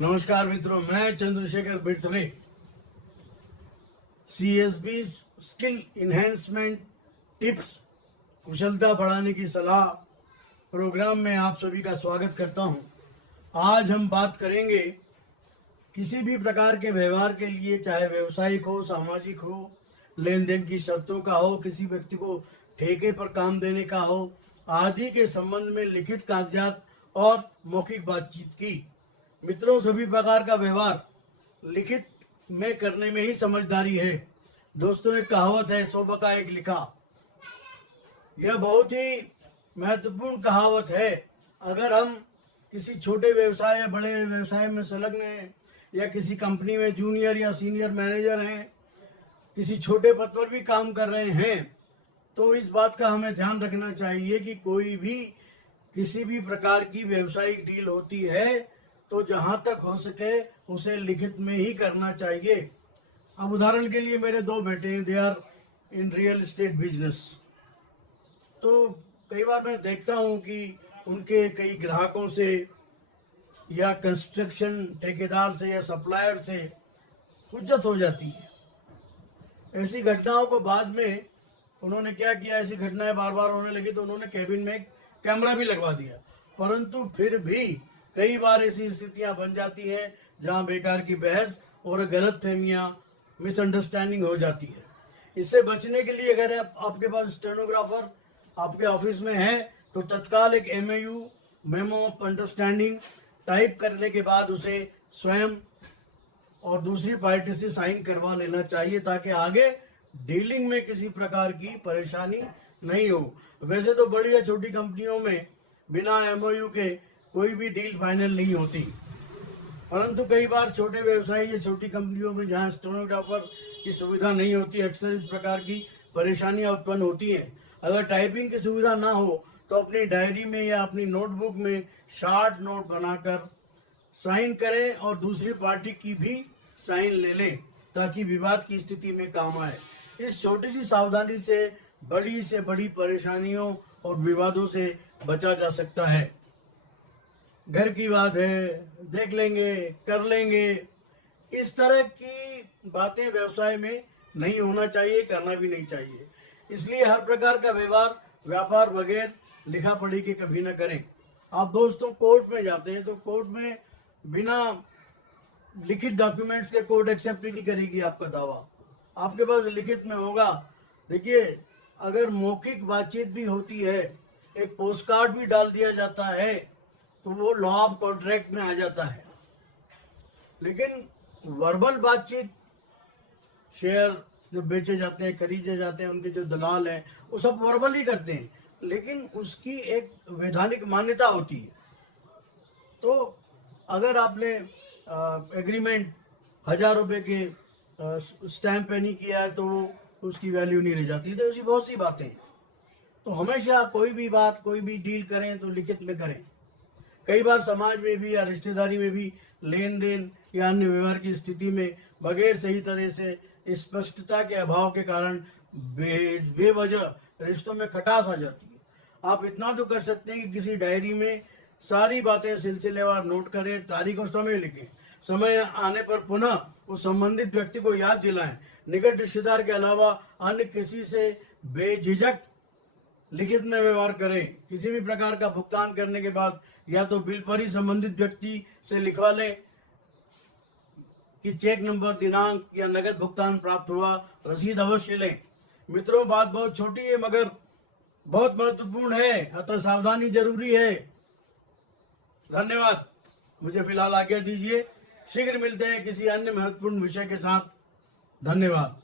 नमस्कार मित्रों, मैं Chandrashekhar Birthare CSB skill enhancement tips कुशलता बढ़ाने की सलाह प्रोग्राम में आप सभी का स्वागत करता हूं। आज हम बात करेंगे किसी भी प्रकार के व्यवहार के लिए, चाहे व्यवसायिक हो, सामाजिक हो, लेन देन की शर्तों का हो, किसी व्यक्ति को ठेके पर काम देने का हो, आदि के संबंध में लिखित कागजात और मौखिक बातचीत की। मित्रों, सभी प्रकार का व्यवहार लिखित में करने में ही समझदारी है। दोस्तों, एक कहावत है, 100 बका एक लिखा। यह बहुत ही महत्वपूर्ण कहावत है। अगर हम किसी छोटे व्यवसाय या बड़े व्यवसाय में संलग्न हैं, या किसी कंपनी में जूनियर या सीनियर मैनेजर हैं, किसी छोटे पद पर भी काम कर रहे हैं, तो इस बात का हमें ध्यान रखना चाहिए कि कोई भी किसी भी प्रकार की व्यावसायिक डील होती है तो जहां तक हो सके उसे लिखित में ही करना चाहिए। अब उदाहरण के लिए, मेरे 2 बेटे हैं, they are in real estate business. तो कई बार मैं देखता हूं कि उनके कई ग्राहकों से या कंस्ट्रक्शन ठेकेदार से या सप्लायर से हुज्जत हो जाती है। ऐसी घटनाओं को बाद में उन्होंने क्या किया, ऐसी घटनाएं बार बार होने लगी तो उन्होंने कैबिन में कैमरा भी लगवा दिया। परंतु फिर भी कई बार ऐसी स्थितियां बन जाती हैं जहां बेकार की बहस और गलतफहमियां, मिसअंडरस्टैंडिंग हो जाती है। इससे बचने के लिए अगर आपके पास स्टेनोग्राफर आपके ऑफिस में है तो तत्काल एक MOU, memo of understanding, type करने के बाद उसे स्वयं और दूसरी पार्टी से साइन करवा लेना चाहिए, ताकि आगे डीलिंग में किसी प्रकार की परेशानी नहीं हो। वैसे तो बड़ी या छोटी कंपनियों में बिना MOU के कोई भी डील फाइनल नहीं होती, परंतु कई बार छोटे व्यवसायी या छोटी कंपनियों में जहां स्टेनोग्राफर की सुविधा नहीं होती, अक्सर इस प्रकार की परेशानियां उत्पन्न होती हैं। अगर टाइपिंग की सुविधा ना हो तो अपनी डायरी में या अपनी नोटबुक में शॉर्ट नोट बनाकर साइन करें और दूसरी पार्टी की भी साइन ले लें, ताकि विवाद की स्थिति में काम आए। इस छोटी सी सावधानी से बड़ी परेशानियों और विवादों से बचा जा सकता है। घर की बात है, देख लेंगे, कर लेंगे, इस तरह की बातें व्यवसाय में नहीं होना चाहिए, करना भी नहीं चाहिए। इसलिए हर प्रकार का व्यापार बगैर लिखा पढ़ी के कभी ना करें। आप दोस्तों कोर्ट में जाते हैं तो कोर्ट में बिना लिखित डॉक्यूमेंट्स के कोर्ट एक्सेप्ट ही नहीं करेगी आपका दावा। आपके पास लिखित में होगा। देखिए, अगर मौखिक बातचीत भी होती है, एक पोस्ट कार्ड भी डाल दिया जाता है, तो वो लॉ ऑफ कॉन्ट्रैक्ट में आ जाता है। लेकिन वर्बल बातचीत, शेयर जो बेचे जाते हैं, खरीदे जाते हैं, उनके जो दलाल हैं वो सब वर्बल ही करते हैं, लेकिन उसकी एक वैधानिक मान्यता होती है। तो अगर आपने एग्रीमेंट 1000 रुपये के स्टैंप पे नहीं किया है तो उसकी वैल्यू नहीं रह जाती। तो ऐसी बहुत सी बातें हैं। तो हमेशा कोई भी बात, कोई भी डील करें तो लिखित में करें। कई बार समाज में भी या रिश्तेदारी में भी लेन देन या अन्य व्यवहार की स्थिति में बगैर सही तरह से स्पष्टता के अभाव के कारण बेवजह रिश्तों में खटास आ जाती है। आप इतना तो कर सकते हैं कि किसी डायरी में सारी बातें सिलसिलेवार नोट करें, तारीख और समय लिखें। समय आने पर पुनः उस संबंधित व्यक्ति को याद दिलाएं। निकट रिश्तेदार के अलावा अन्य किसी से बेझिझक लिखित में व्यवहार करें। किसी भी प्रकार का भुगतान करने के बाद या तो बिल पर ही संबंधित व्यक्ति से लिखवा लें कि चेक नंबर, दिनांक या नगद भुगतान प्राप्त हुआ, रसीद अवश्य लें। मित्रों, बात बहुत छोटी है मगर बहुत महत्वपूर्ण है, अतः सावधानी जरूरी है। धन्यवाद। मुझे फिलहाल आज्ञा दीजिए। शीघ्र मिलते हैं किसी अन्य महत्वपूर्ण विषय के साथ। धन्यवाद।